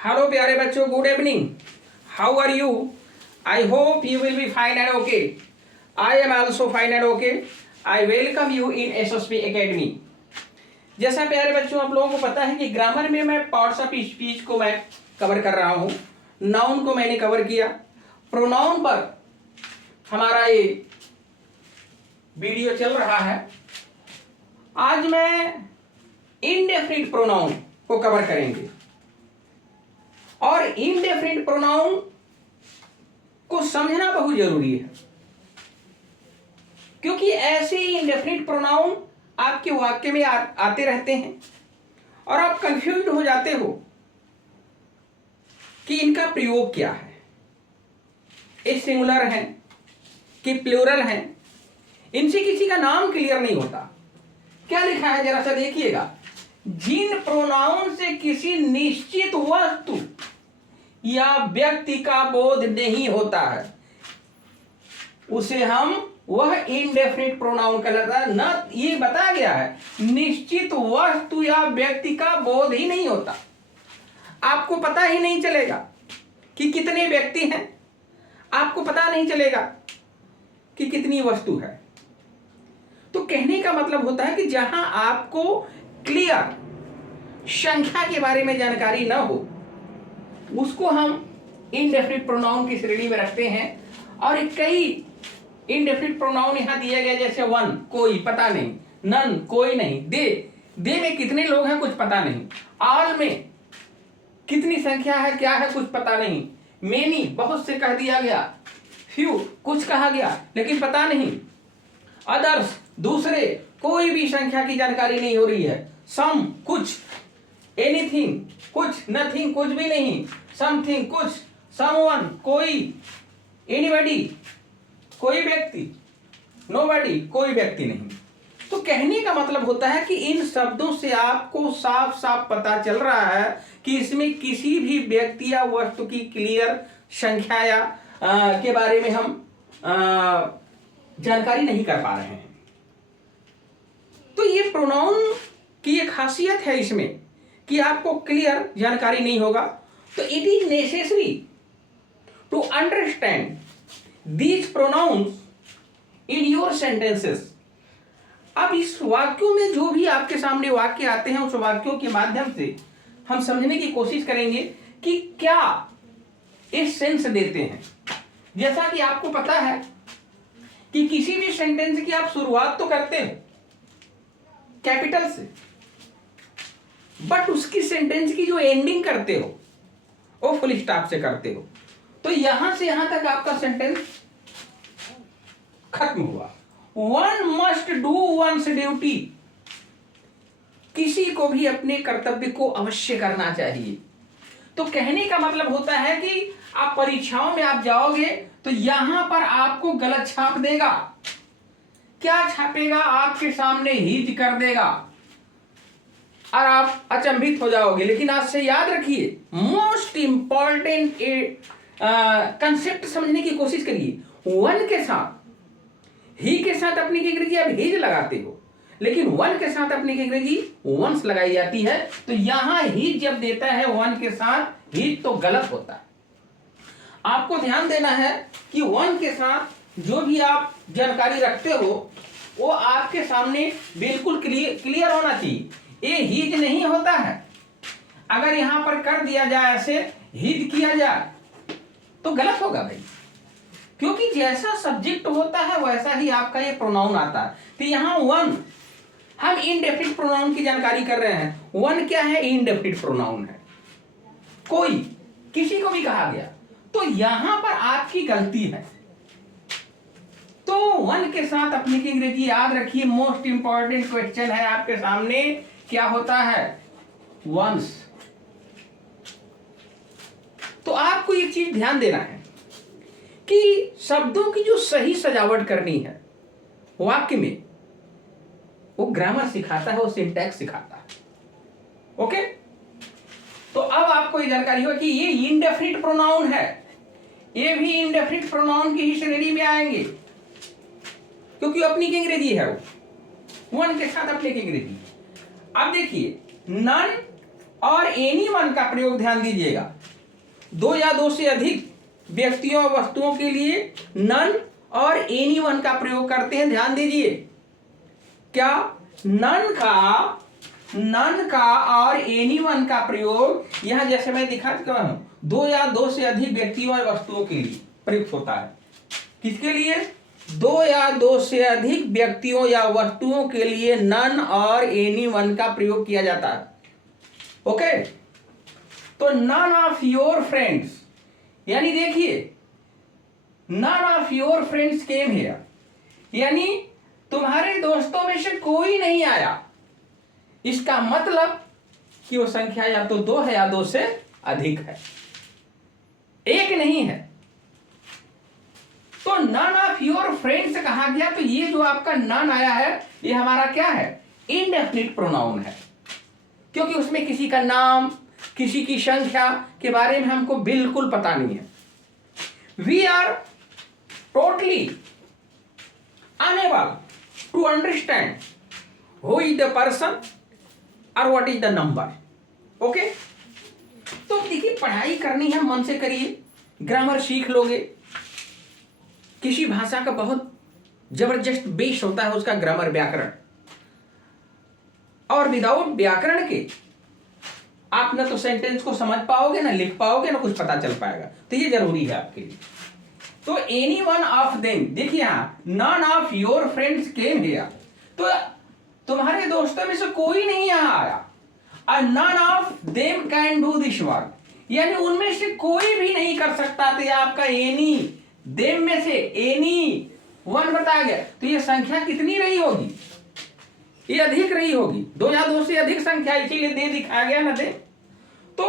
Hello प्यारे बच्चों, good evening. How are you? I hope you will be fine and okay. I am also fine and okay. I welcome you in SSP academy. जैसा प्यारे बच्चों आप लोगों को पता है कि ग्रामर में मैं पार्ट्स ऑफ स्पीच को मैं कवर कर रहा हूँ। नाउन को मैंने कवर किया, प्रोनाउन पर हमारा ये वीडियो चल रहा है। आज मैं इनडेफिनिट प्रोनाउन को कवर करेंगे और इनडेफिनिट प्रोनाउन को समझना बहुत जरूरी है, क्योंकि ऐसे इनडेफिनिट प्रोनाउन आपके वाक्य में आते रहते हैं और आप कंफ्यूज हो जाते हो कि इनका प्रयोग क्या है, ये सिंगुलर है कि प्लूरल है। इनसे किसी का नाम क्लियर नहीं होता। क्या लिखा है जरा सा देखिएगा। जिन प्रोनाउन से किसी निश्चित वस्तु या व्यक्ति का बोध नहीं होता है उसे हम वह इनडेफिनिट प्रोनाउन कहलाता है। न ये बताया गया है निश्चित वस्तु या व्यक्ति का बोध ही नहीं होता, आपको पता ही नहीं चलेगा कि कितने व्यक्ति हैं, आपको पता नहीं चलेगा कि कितनी वस्तु है। तो कहने का मतलब होता है कि जहां आपको क्लियर संख्या के बारे में जानकारी न हो उसको हम इनडेफिनिट प्रोनाउन की श्रेणी में रखते हैं। और कई इनडेफिनिट प्रोनाउन यहां दिए गए, जैसे वन कोई पता नहीं, नन कोई नहीं, दे में कितने लोग हैं कुछ पता नहीं, ऑल में कितनी संख्या है क्या है कुछ पता नहीं, मेनी बहुत से कह दिया गया, फ्यू कुछ कहा गया लेकिन पता नहीं, अदर्स दूसरे कोई भी संख्या की जानकारी नहीं हो रही है, सम कुछ, एनीथिंग कुछ, नथिंग कुछ भी नहीं, समथिंग कुछ, समवन कोई, एनीबॉडी कोई व्यक्ति, नोबॉडी कोई व्यक्ति नहीं। तो कहने का मतलब होता है कि इन शब्दों से आपको साफ साफ पता चल रहा है कि इसमें किसी भी व्यक्ति या वस्तु की क्लियर संख्या या के बारे में हम जानकारी नहीं कर पा रहे हैं। तो ये प्रोनाउन की एक खासियत है इसमें कि आपको क्लियर जानकारी नहीं होगा। तो it is necessary to understand these pronouns in your sentences. अब इस वाक्यों में जो भी आपके सामने वाक्य आते हैं उस वाक्यों के माध्यम से हम समझने की कोशिश करेंगे कि क्या इस सेंस देते हैं। जैसा कि आपको पता है कि किसी भी सेंटेंस की आप शुरुआत तो करते हो कैपिटल से, बट उसकी सेंटेंस की जो एंडिंग करते हो वो फुल स्टॉप से करते हो। तो यहां से यहां तक आपका सेंटेंस खत्म हुआ। One must do once duty, किसी को भी अपने कर्तव्य को अवश्य करना चाहिए। तो कहने का मतलब होता है कि आप परीक्षाओं में आप जाओगे तो यहां पर आपको गलत छाप देगा। क्या छापेगा? आपके सामने हिज कर देगा और आप अचंभित हो जाओगे। लेकिन आज से याद रखिए, मोस्ट इंपॉर्टेंट कंसेप्ट समझने की कोशिश करिए। वन के साथ ही के साथ अपनी की अंग्रेजी आप हिज लगाते हो, लेकिन वन के साथ अपनी की अंग्रेजी वंस लगाई जाती है। तो यहां हिज जब देता है वन के साथ हिज तो गलत होता है। आपको ध्यान देना है कि वन के साथ जो भी आप जानकारी रखते हो वो आपके सामने बिल्कुल क्लियर होना चाहिए। ये हिज नहीं होता है। अगर यहां पर कर दिया जाए ऐसे हिज किया जाए तो गलत होगा भाई, क्योंकि जैसा सब्जेक्ट होता है वैसा ही आपका ये प्रोनाउन आता है। तो यहां वन, हम इनडेफिनिट प्रोनाउन की जानकारी कर रहे हैं। वन क्या है? इनडेफिनिट प्रोनाउन है। कोई, किसी को भी कहा गया, तो यहां पर आपकी गलती है। तो वन के साथ अपनी की अंग्रेजी याद रखिए। मोस्ट इंपॉर्टेंट क्वेश्चन है आपके सामने, क्या होता है? वंस। तो आपको एक चीज ध्यान देना है कि शब्दों की जो सही सजावट करनी है वाक्य में, वो ग्रामर सिखाता है, वो सिंटैक्स सिखाता है। ओके? तो अब आपको ये जानकारी हो कि ये इनडेफिनिट प्रोनाउन है, ये भी इनडेफिनिट प्रोनाउन की ही श्रेणी में आएंगे, क्योंकि अपनी की अंग्रेजी है वो, वन के साथ अपनी की अंग्रेजी। अब देखिए, नन और एनी वन का प्रयोग ध्यान दीजिएगा, दो या दो से अधिक व्यक्तियों और वस्तुओं के लिए नन और एनी वन का प्रयोग करते हैं। ध्यान दीजिए, क्या नन का और एनी वन का प्रयोग यहां जैसे मैं दिखा चुका हूं, दो या दो से अधिक व्यक्तियों और वस्तुओं के लिए प्रयुक्त होता है। किसके लिए? दो या दो से अधिक व्यक्तियों या वस्तुओं के लिए नन और एनी वन का प्रयोग किया जाता है। ओके, तो नन ऑफ योर फ्रेंड्स, यानी देखिए none of your friends came here, यानी तुम्हारे दोस्तों में से कोई नहीं आया। इसका मतलब कि वो संख्या या तो दो है या दो से अधिक है, एक नहीं है। तो नन ऑफ योर फ्रेंड्स कहा गया, तो ये जो आपका नन आया है ये हमारा क्या है? इंडेफिनिट प्रोनाउन है, क्योंकि उसमें किसी का नाम, किसी की संख्या के बारे में हमको बिल्कुल पता नहीं है। We are totally unable to understand who is the person और what is the number. Okay, तो देखिए पढ़ाई करनी है, मन से करिए, ग्रामर सीख लोगे। किसी भाषा का बहुत जबरदस्त बेस होता है उसका ग्रामर, व्याकरण, और विदाउट व्याकरण के आप ना तो सेंटेंस को समझ पाओगे, ना लिख पाओगे, ना कुछ पता चल पाएगा। तो ये जरूरी है आपके लिए। तो एनी वन ऑफ देम, देखिए यहां none of your friends came here, तो तुम्हारे दोस्तों में से कोई नहीं यहां आया। और none of them can do this work, यानी उनमें से कोई भी नहीं कर सकता। तो आपका एनी, देम में से एनी वन बताया गया, तो ये संख्या कितनी रही होगी? ये अधिक रही होगी, दो या दो से अधिक संख्या, इसीलिए दे दिखाया गया ना दे। तो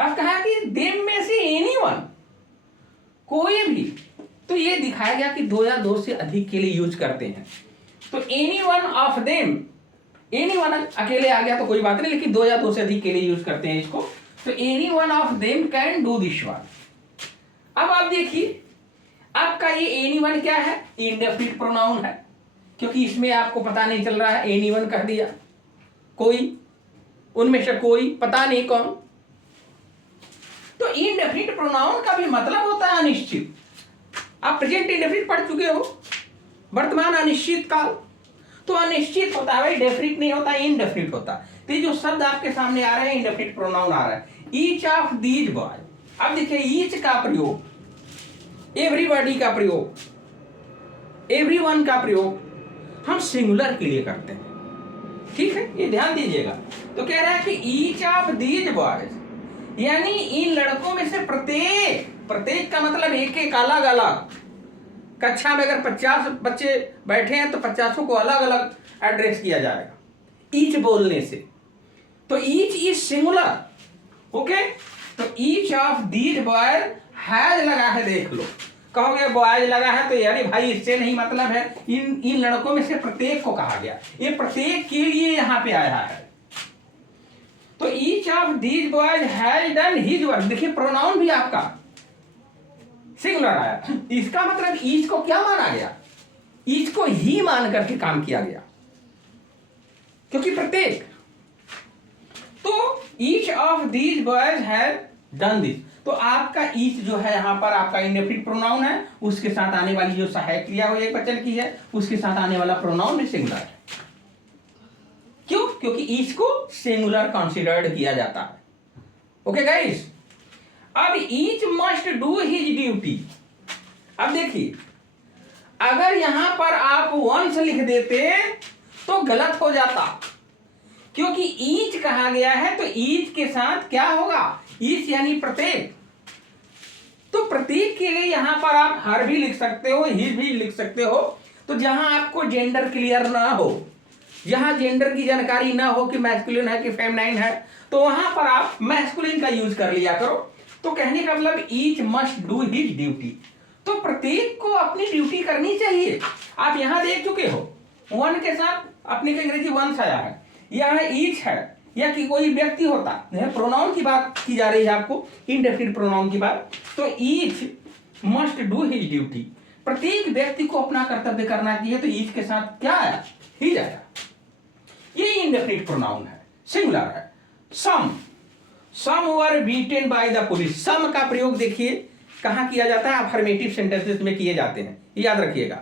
आप कहा कि देम में से एनी वन, कोई भी, तो ये दिखाया गया कि दो या दो से अधिक के लिए यूज करते हैं। तो any one of them, any one अकेले आ गया तो कोई बात नहीं, लेकिन दो या दो से अधिक के लिए यूज करते हैं इसको। तो any one of them can do this work. अब आप देखिए आपका ये एनी वन क्या है? इंडेफिनिट प्रोनाउन है, क्योंकि इसमें आपको पता नहीं चल रहा है, एनी वन कह दिया, कोई, उनमें से कोई, पता नहीं कौन। तो इंडेफिनिट प्रोनाउन का भी मतलब होता है अनिश्चित। आप प्रेजेंट इंडेफिनिट पढ़ चुके हो, वर्तमान अनिश्चित काल। तो अनिश्चित होता है भाई, डेफिनिट नहीं होता, इनडेफिनिट होता। तो ये जो शब्द आपके सामने आ रहे हैं, इंडेफिनिट प्रोनाउन आ रहा है। ईच ऑफ दीज बॉय, अब देखिए ईच का प्रयोग, एवरीबॉडी का प्रयोग, एवरीवन का प्रयोग हम सिंगुलर के लिए करते हैं। ठीक है, ये ध्यान दीजिएगा। तो कह रहा है कि ईच ऑफ दीज बॉयज, यानी इन लड़कों में से प्रत्येक, प्रत्येक का मतलब एक एक अलग अलग। कक्षा में अगर 50 बच्चे बैठे हैं तो 50 को अलग अलग एड्रेस किया जाएगा ईच बोलने से। तो ईच इज सिंगुलर। ओके, तो each of these boys has लगा है, देख लो, कहोगे बॉयज लगा है तो यानी भाई इससे नहीं मतलब है, इन लड़कों में से प्रत्येक को कहा गया, ये प्रत्येक के लिए यहां पे आया है। तो each of these boys has done his work, देखिए प्रोनाउन भी आपका सिंगुलर आया। इसका मतलब ईच को क्या माना गया? ईच को ही मान करके काम किया गया, क्योंकि प्रत्येक। तो each of these boys have done this, तो आपका ईच जो है यहां पर आपका इंडेफिनिट प्रोनाउन है, उसके साथ आने वाली जो सहायक क्रिया हो एक वचन की है, उसके साथ आने वाला प्रोनाउन भी सिंगुलर है। क्यों? क्योंकि ईच को सिंगुलर कंसीडर्ड किया जाता है। ओके गाइस, अब each must do his duty. अब देखिए अगर यहां पर आप वंस लिख देते तो गलत हो जाता, क्योंकि ईच कहा गया है, तो ईच के साथ क्या होगा? ईच यानी प्रत्येक। तो प्रत्येक के लिए यहां पर आप हर भी लिख सकते हो, हिज भी लिख सकते हो। तो जहां आपको जेंडर क्लियर ना हो, जहां जेंडर की जानकारी ना हो कि मैस्कुलिन है कि फेमिनाइन है, तो वहां पर आप मैस्कुलिन का यूज कर लिया करो। तो कहने का मतलब each must do his duty, तो प्रत्येक को अपनी ड्यूटी करनी चाहिए। आप यहां देख चुके हो वन के साथ अपनी अंग्रेजी वंस आया है, यहाँ ईच है, या कि कोई व्यक्ति होता है, प्रोनाउन की बात की जा रही है आपको, इंडेफिनिट प्रोनाउन की बात। तो each must do his duty, प्रत्येक व्यक्ति को अपना कर्तव्य करना चाहिए। तो ईच के साथ क्या आया? हिज आया। ये इंडेफिनिट प्रोनाउन है, सिंगुलर है। सम, सम वर बीटेन बाय द पुलिस। सम का प्रयोग देखिए कहां किया जाता है, अफर्मेटिव सेंटेंसेस में किए जाते हैं, याद रखिएगा।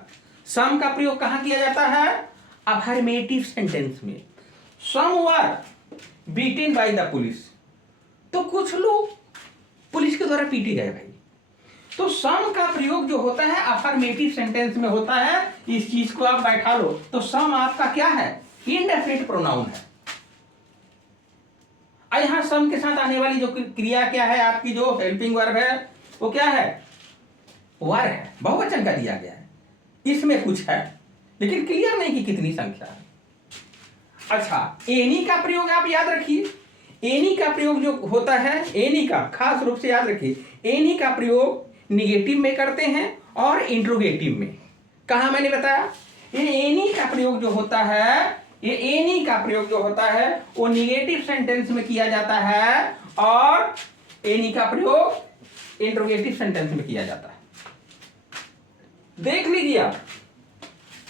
सम का प्रयोग कहां किया जाता है, अफर्मेटिव सेंटेंस में। सम वर बीटेन बाय द पुलिस, तो कुछ लोग पुलिस के द्वारा पीटे गए भाई। तो सम का प्रयोग जो होता है अफर्मेटिव सेंटेंस में होता है। इस चीज को आप बैठा लो। तो सम आपका क्या है, इंडेफिनिट प्रोनाउन है। यहां सम के साथ आने वाली जो क्रिया क्या है, आपकी जो हेल्पिंग वर्ब है वो क्या है, वर है, बहुवचन का दिया गया है। इसमें कुछ है लेकिन क्लियर नहीं कि कितनी संख्या है। अच्छा, एनी का प्रयोग आप याद रखिए। एनी का प्रयोग जो होता है, एनी का खास रूप से याद रखिए, एनी का प्रयोग निगेटिव में करते हैं और इंट्रोगेटिव में। कहा मैंने बताया, ये एनी का प्रयोग जो होता है, ये एनी का प्रयोग जो होता है वो निगेटिव सेंटेंस में किया जाता है और एनी का प्रयोग इंट्रोगेटिव सेंटेंस में किया जाता है। देख लीजिए आप।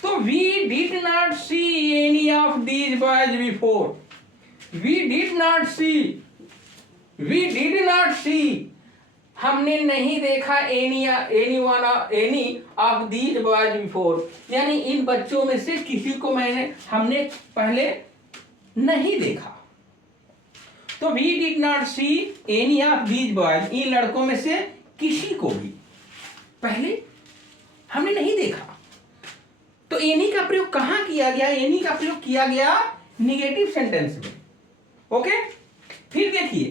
तो we did not see any of these boys before. We did not see, we did not see, हमने नहीं देखा any of these boys before, यानी इन बच्चों में से किसी को हमने पहले नहीं देखा। तो we did not see any of these boys, इन लड़कों में से किसी को भी पहले हमने नहीं देखा। तो एनी का प्रयोग कहां किया गया, एनी का प्रयोग किया गया निगेटिव सेंटेंस में। ओके, फिर देखिए,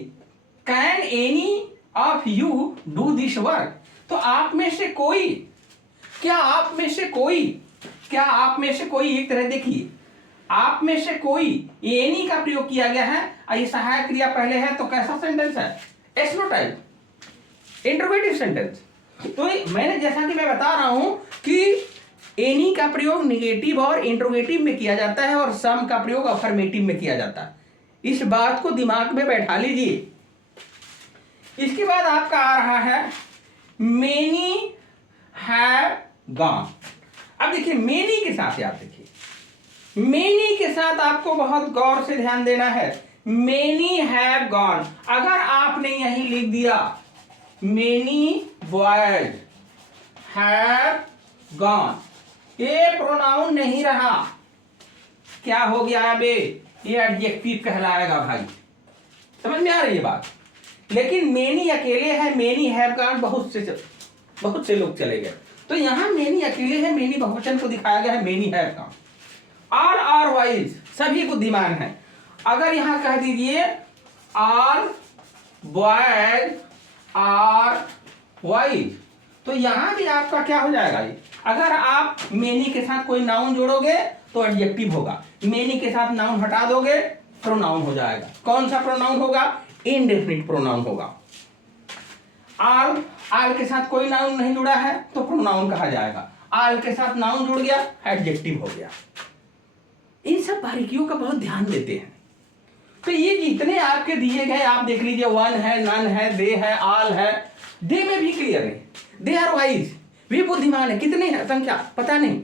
can any of you do this work. तो आप में से कोई, क्या आप में से कोई, क्या आप में से कोई, एक तरह देखिए, आप में से कोई, एनी का प्रयोग किया गया है। ये सहायक क्रिया पहले है तो कैसा सेंटेंस है, एसनो टाइप, इंटरोगेटिव सेंटेंस। तो मैंने जैसा कि मैं बता रहा हूं कि एनी का प्रयोग निगेटिव और इंट्रोगेटिव में किया जाता है और सम का प्रयोग अफर्मेटिव में किया जाता है। इस बात को दिमाग में बैठा लीजिए। इसके बाद आपका आ रहा है मेनी हैव गॉन। अब देखिए मेनी के साथ, आप देखिए मेनी के साथ आपको बहुत गौर से ध्यान देना है। मेनी हैव गॉन, अगर आपने यही लिख दिया मेनी बॉयज हैव गॉन, ये प्रोनाउन नहीं रहा, क्या हो गया बे, ये एडजेक्टिव कहलाएगा भाई। समझ में आ रही है बात। लेकिन मेनी अकेले है, मेनी हैव गॉन बहुत से लोग चले गए। तो यहां मेनी अकेले है, मेनी बहुवचन को दिखाया गया है, many have gone. All are wise, सभी बुद्धिमान है। अगर यहां कह दीजिए ऑल बॉयज आर वाइज, तो यहां भी आपका क्या हो जाएगा, ये अगर आप मेनी के साथ कोई नाउन जोड़ोगे तो एडजेक्टिव होगा, मेनी के साथ नाउन हटा दोगे प्रोनाउन हो जाएगा। कौन सा प्रोनाउन होगा, इंडेफिनिट प्रोनाउन होगा। आल के साथ कोई नाउन नहीं जुड़ा है तो प्रोनाउन कहा जाएगा, आल के साथ नाउन जुड़ गया एडजेक्टिव हो गया। इन सब बारीकियों का बहुत ध्यान देते हैं। तो ये जितने आपके दिए गए आप देख लीजिए, वन है, नन है, दे है, आल है, दे में भी क्लियर है, दे आर वाइज भी बुद्धिमान है, कितने हैं संख्या पता नहीं।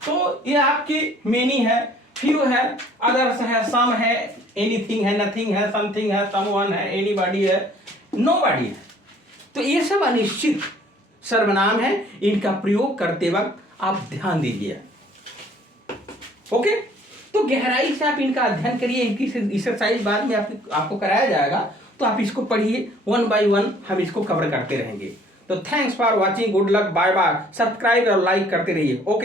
तो ये आपकी मेनी है, फ्यू है, अदर्स है, सम है, एनीथिंग है, नथिंग है, समथिंग है, समवन है, एनीबॉडी है, नोबॉडी है। तो ये सब अनिश्चित सर्वनाम है, इनका प्रयोग करते वक्त आप ध्यान दीजिए। ओके, तो गहराई से आप इनका अध्ययन करिए, इनकी एक्सरसाइज बाद में आपको कराया जाएगा, तो आप इसको पढ़िए, वन बाय वन हम इसको कवर करते रहेंगे। तो thanks for watching, good luck, bye bye, subscribe और लाइक करते रहिए। ओके।